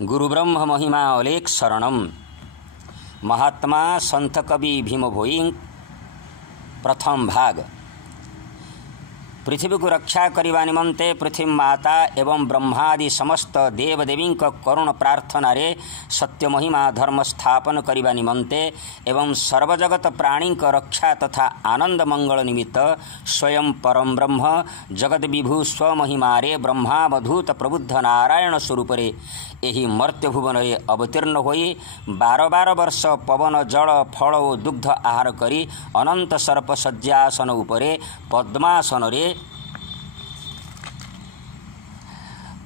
गुरुब्रह्म महिमा अलेख शरणम। महात्मा संत कवि भीम भोई प्रथम भाग। पृथ्वी को रक्षा करने निमंते पृथ्वी माता एवं ब्रह्मादि समस्त देवदेवी करुण प्रार्थना रे सत्य महिमा धर्म स्थापन करने निमंते एवं सर्वजगत प्राणी रक्षा तथा आनंद मंगल निमित्त स्वयं परम ब्रह्म जगत विभु स्वमहिमा रे ब्रह्मावधूत प्रबुद्ध नारायण स्वरूप रे यही मर्त्य भुवन रे अवतीर्ण होई 12 वर्ष पवन जल फल और दुग्ध आहार करी अनंत सर्प शय्यासन उपरे पद्मासन रे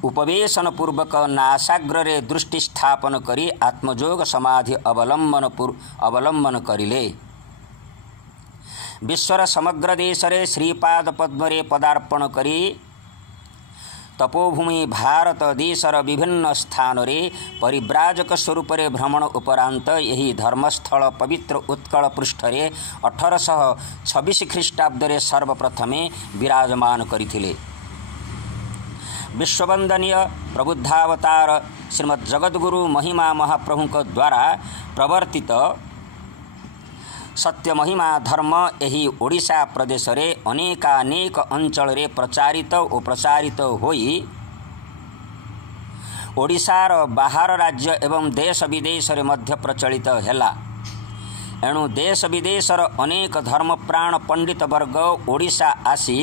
उपवेशन पूर्वक नासाग्र रे दृष्टि स्थापन करी आत्मजोग समाधि अवलंबन करिले। विश्वर समग्र देश रे श्रीपाद पद्म रे पदार्पण करी तपोभूमि भारत देशर विभिन्न स्थान रे परिव्राजक स्वरूप रे भ्रमण उपरांत यही धर्मस्थल पवित्र उत्कल पृष्ठ रे 1826 ख्रीष्टाब्द रे सर्वप्रथमे विराजमान करिथिले। विश्ववंदनीय प्रबुद्धावतार श्रीमद् जगद्गुरु महिमा महाप्रभु द्वारा प्रवर्तित सत्य महिमा धर्म यही ओडिशा प्रदेश रे अनेकानेक अंचल रे प्रचारित और प्रसारित होई ओडिशार बाहर राज्य एवं देश विदेश रे मध्य प्रचलित हैला। एणु देश विदेशर अनेक धर्मप्राण पंडित वर्ग ओडिशा आसी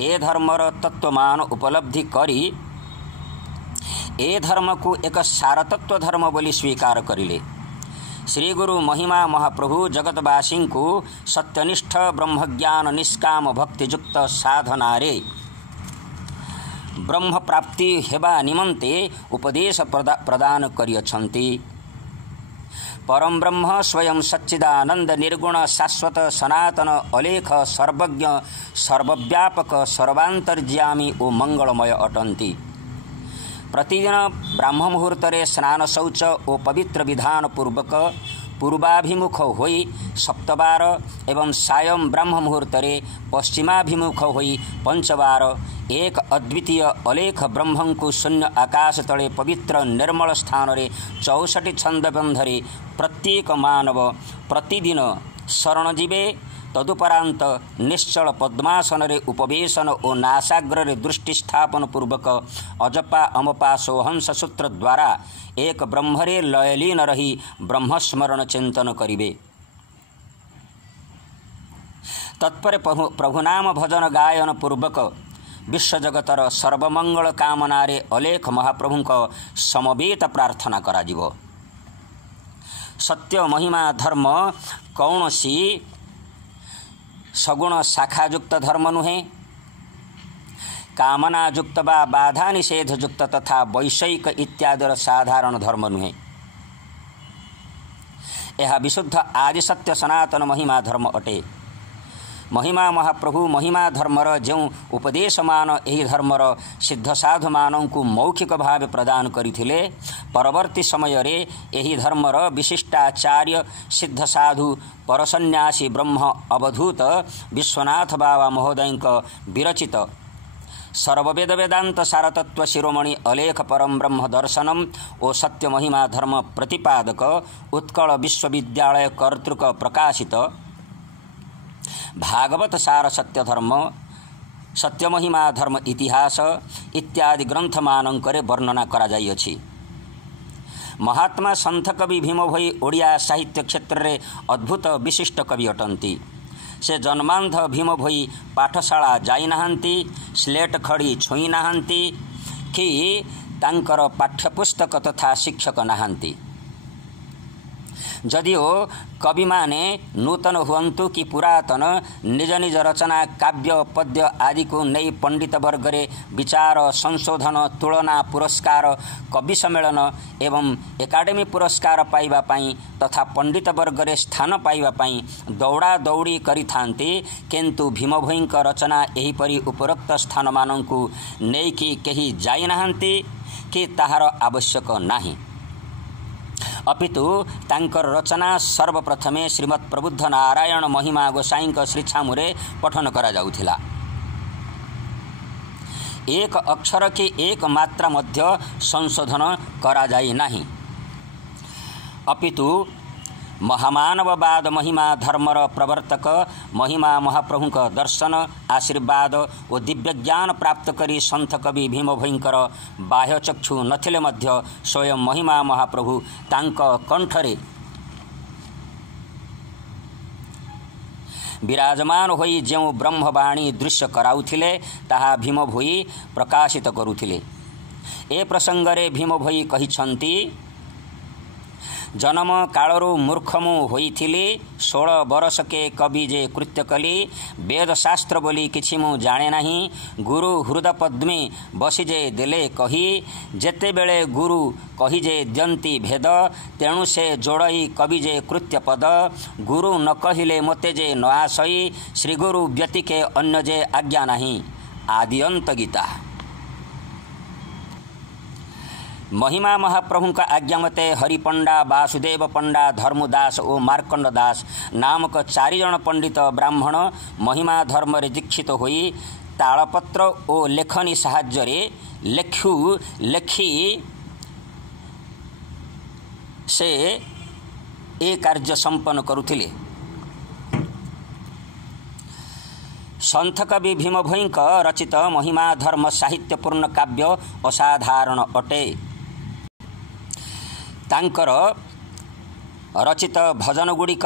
ए धर्मर तत्वमान उपलब्धि करी ए धर्म को एक सारतत्व धर्म बोली स्वीकार करिले। श्री गुरु महिमा महाप्रभु जगतवासी को सत्यनिष्ठ ब्रह्मज्ञान निष्काम भक्तियुक्त साधना रे ब्रह्म प्राप्ति हेबा निमंते उपदेश प्रदान करियछन्ति। परम ब्रह्म स्वयं सच्चिदानंद निर्गुण शाश्वत सनातन अलेख सर्वज्ञ सर्वव्यापक सर्वांतर्यामी और मंगलमय अटंती। प्रतिदिन ब्राह्म मुहूर्त रे स्नान शौच और पवित्र विधान पूर्वक पूर्वाभिमुख होई 7 बार एवं सायं ब्रह्म मुहूर्त रे पश्चिमाभिमुख होई 5 बार एक अद्वितीय अलेख ब्रह्मं को शून्य आकाश तले पवित्र निर्मल स्थान रे 64 छंदबंधरे प्रत्येक मानव प्रतिदिन शरण जीवे। तदुपरांत निश्चल पद्मासन रे उपवेशन और नासाग्र रे दृष्टि स्थापन पूर्वक अजपा अमपा सोहंस सूत्र द्वारा एक ब्रह्मरे लयलीन रही ब्रह्मस्मरण चिंतन करिवे। तत्पर प्रभुनाम भजन गायन पूर्वक विश्व जगतर सर्वमंगल कामना रे अलेख महाप्रभुक समवेत प्रार्थना कराजिवो। सत्य महिमा धर्म कौनसी सगुण शाखायुक्त धर्म नुहे, कामनायुक्त बा बाधा निषेधयुक्त तथा वैषयिक इत्यादि साधारण धर्म नुहे। यह विशुद्ध आदि सत्य सनातन महिमा धर्म अटे। महिमा महाप्रभु महिमा धर्मर जो उपदेशमान यही धर्मर सिद्ध साधु मानों को मौखिक भाव प्रदान करथिले परवर्ती समय रे यही धर्मर विशिष्टाचार्य सिद्ध साधु परसन्यासी ब्रह्म अवधूत विश्वनाथ बाबा महोदय विरचित सर्ववेद वेदांत सारतत्व शिरोमणि अलेख परम ब्रह्म दर्शनम और सत्य महिमा धर्म प्रतिपादक उत्कल विश्वविद्यालय कर्तृक प्रकाशित भागवत सार सत्य धर्म सत्य महिमा धर्म इतिहास इत्यादि ग्रंथ मानंकरे वर्णना करा जाइअछि। महात्मा संत कवि भीम भोई ओडिया साहित्य क्षेत्र रे अद्भुत विशिष्ट कवि अटंती। से जन्मांध भीम भोई पाठशाला जाई नाहंती, स्लेट खड़ी छुई नाहंती कि तांकर पाठ्यपुस्तक तथा शिक्षक नाहंती। जदिओ कवि माने नूतन हुअंतु कि पुरातन निज निज रचना काव्य पद्य आदि को नई पंडित वर्ग रे विचार संशोधन तुलना पुरस्कार कवि सम्मेलन एवं एकाडेमी पुरस्कार पाइबा पाई तथा पंडित वर्ग रे स्थान पाइबा पाई दौड़ा दौड़ी करि थांती, किंतु भीम भोईंक रचना एहीपरि उपरोक्त स्थान मानंकु नेई कि केही जाई नाहंती कि ताहार आवश्यक नाही। अपितु तांकर रचना सर्वप्रथमे श्रीमद् प्रबुद्ध नारायण महिमा गोसाईंक श्रीछामुरे पठन करा जाउथिला। एक अक्षर की एक मात्रा मध्य संशोधन करा जाई नाही, अपितु महामानववाद महिमा धर्मर प्रवर्तक महिमा महाप्रभु दर्शन आशीर्वाद और दिव्य ज्ञान प्राप्त करी संत कवि भीम भयंकर बाह्य चक्षु नथिले मध्य स्वयं महिमा महाप्रभु तांक कंठरे विराजमान होई जो ब्रह्मवाणी दृश्य कराउथिले ताहा भीम भोई प्रकाशित करुथिले। ए प्रसंगरे भीम भोई कहिछंती, जन्म कालरू मूर्ख मु होइथिली, 16 बरस के कवि जे कृत्य कली, वेद शास्त्र बोली किछि मु जाने नाही, गुरु हृदय पद्मे बसी जे देले कही, जेते बेले गुरु कही जे द्यंती भेद, तेणु से जोड़ई कवि जे कृत्य पद, गुरु न कहिले मोते जे न आसई, श्री गुरु व्यतिके अन्य जे आज्ञा नाही। आदिअंत गीता। महिमा महाप्रभु का आज्ञा मते हरिपंडा, वासुदेव पंडा, धर्मदास और मार्कंड दास नामक 4 जन पंडित ब्राह्मण महिमा धर्म रे दीक्षित होई तालपत्र और लेखनी साहाय्य लेखी से ए कार्य संपन्न करुथिले। संत कवि भीम भोईंक रचित महिमा धर्म साहित्यपूर्ण काव्य असाधारण अटे। तांकर रचित भजन गुड़िक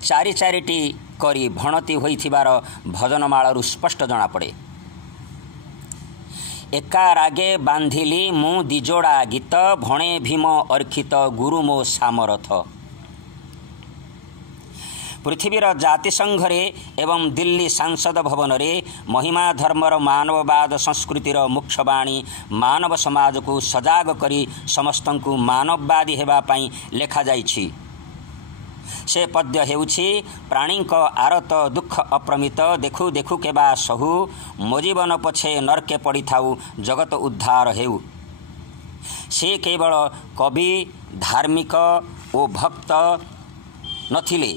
4-4टी करी भणती होइथिबार भजनमाळारू स्पष्ट जना पड़े। एका रागे बांधिली मु दिजोड़ा गीत, भणे भीम अर्खित गुरु मो सामरथ। पृथ्वीर जातिसंघरे एवं दिल्ली सांसद भवन रे महिमा धर्मर मानववाद संस्कृतिर मुख्यवाणी मानव समाज को सजाग करी समस्तंकु मानववादी हेबा पाई लेखा जाइछि। से पद्य हेउछि, प्राणीक आरत दुख अप्रमित, देखु देखु केबा सहु, मो जीवन पछे नरके पड़ी थाउ, जगत उद्धार हेउ। से केवल कवि, धार्मिक ओ भक्त नथिले,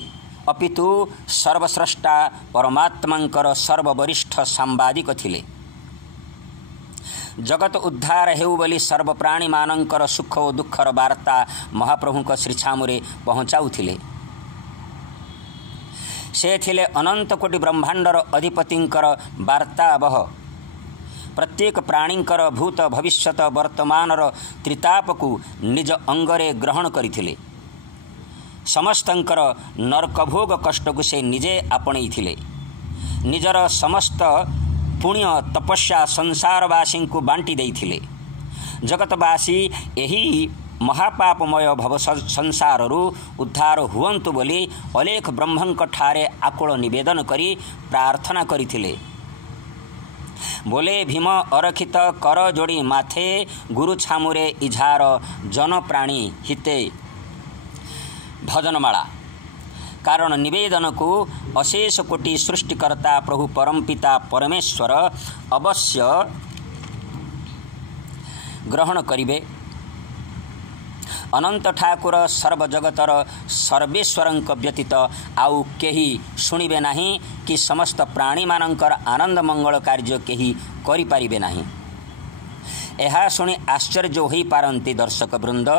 अपितु सर्वस्रष्टा परमात्मांकर सर्ववरिष्ठ सांबादिक थिले। जगत उद्धार हेउ बोली सर्वप्राणी मानंकर सुख और दुखर वार्ता महाप्रभुक श्रीछामुरे पहुँचाउथिले। से थिले अनंत कोटि ब्रह्मांडर अधिपतिंकर वार्तावह। प्रत्येक प्राणींकर भूत भविष्यत वर्तमानर त्रितापकु निज अंगरे ग्रहण करिथिले। समस्तंकर नरकभोग कष्ट को से निजे आपणई थिले। निजर समस्त पुण्य तपस्या संसारवासी को बांटी देइथिले। जगतवासी यही महापापमय भव संसाररू उद्धार हुअंतु बोली अलेख ब्रह्मंक ठारे आकुल निवेदन करी प्रार्थना करिथिले। बोले भीम अरखित कर जोड़ी माथे, गुरु छामुरे इझार जन प्राणी हिते। भजनमाला कारण निवेदन को अशेष कोटि सृष्टिकर्ता प्रभु परमपिता परमेश्वर अवश्य ग्रहण करिवे। अनंत ठाकुर सर्वजगतर सर्वेश्वरंक व्यतीत आउ केही शुणिबे नाही कि समस्त प्राणी मानंकर आनंद मंगल कार्य केही करि पारिबे नाही। एहा शुणी आश्चर्य होई पारंती दर्शक वृंद।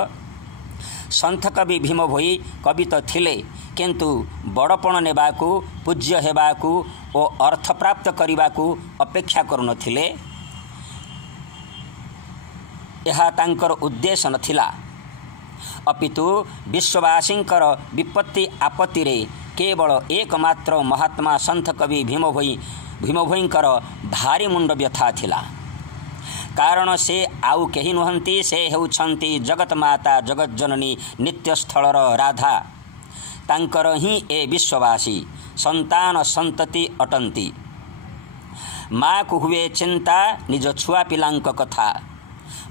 संत कवि भीम भोई कवि तो थिले, किंतु बड़पण नेबाकू, पूज्य हेबाकू ओ अर्थ प्राप्त करिबाकू अपेक्षा करुनथिले। एहा तांकर उद्देश्य नथिला, अपितु विश्ववासींकर विपत्ति आपत्ति रे केवल एकमात्र महात्मा संत कवि भीम भोईंकर भारी मुंड व्यथा थिला। कारण से आउ केही नुहंती, से हेउछंती जगत माता जगत जननी नित्य स्थलर राधा। तांकर ही ए विश्ववासी संतान संतति अटंती। माँ को हुए चिंता निज छुआ पिलांक कथा।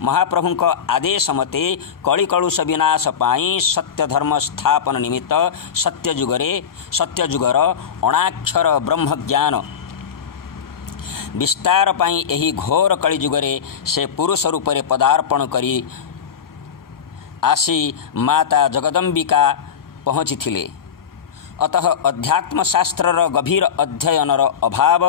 महाप्रभुंक आदेश मते कଳି कलुष विनाश पाई सत्य धर्म स्थापन निमित्त सत्यजुगर अणाक्षर ब्रह्म ज्ञान विस्तार पाई एही घोर कलिजुगरे से पुरुष रूप में पदार्पण करी आसी माता जगदंबिका पहुँची थिले। अतः अध्यात्मशास्त्रर गभीर अध्ययनर अभाव,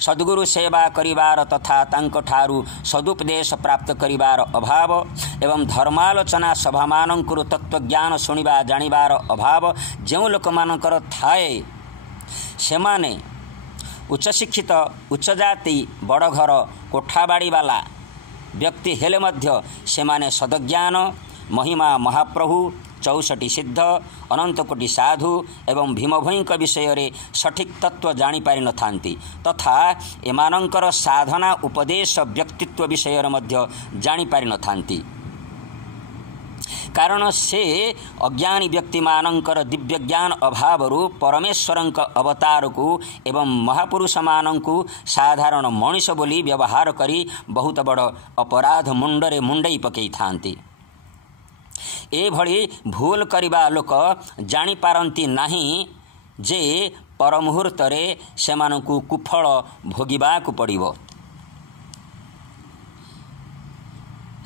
सद्गुरु सेवा करिवार तथा तांकठारु सदुपदेश प्राप्त करिवार अभाव एवं धर्मालोचना सभामानंकुर तत्वज्ञान शुणिबा जानिबार अभाव जो लोकमानंकर थाए सेमाने उच्च शिक्षित उच्च जाति बड़ घर कोठाबाड़ी वाला व्यक्ति हेले मध्य सेमाने सदज्ञान महिमा महाप्रभु 64 सिद्ध अनंत कोटि साधु एवं भीमभोई विषय रे सठिक तत्व जानी पारि न थांती तथा एमानंकर साधना उपदेश व्यक्तित्व विषय मध्य जानी पारि न थांती कारण से अज्ञानी व्यक्ति मानंकर दिव्य ज्ञान अभावरु परमेश्वरंक अवतार को एवं महापुरुष मानंकु साधारण मनुष्य बोली व्यवहार करी बहुत बड़ अपराध मुंडरे मुंडई पकई थांती। ए भली भूल करिबा लोक जानी पारंती नाही जे परमुहूर्त रे सेमानंकु कुफल भोगिबाकु पड़िबो।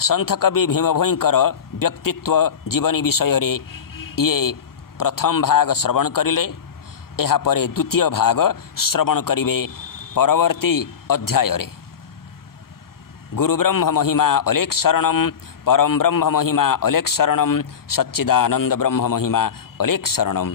संत कवि भीमभोईंकर व्यक्तित्व जीवनी विषय रे ये प्रथम भाग श्रवण करिले। एहा परे द्वितीय भाग श्रवण करिवे परवर्ती अध्याय रे। गुरु ब्रह्म महिमा अलेख शरणम, परम ब्रह्म महिमा अलेख शरणम, सच्चिदानंद ब्रह्म महिमा अलेख शरणम।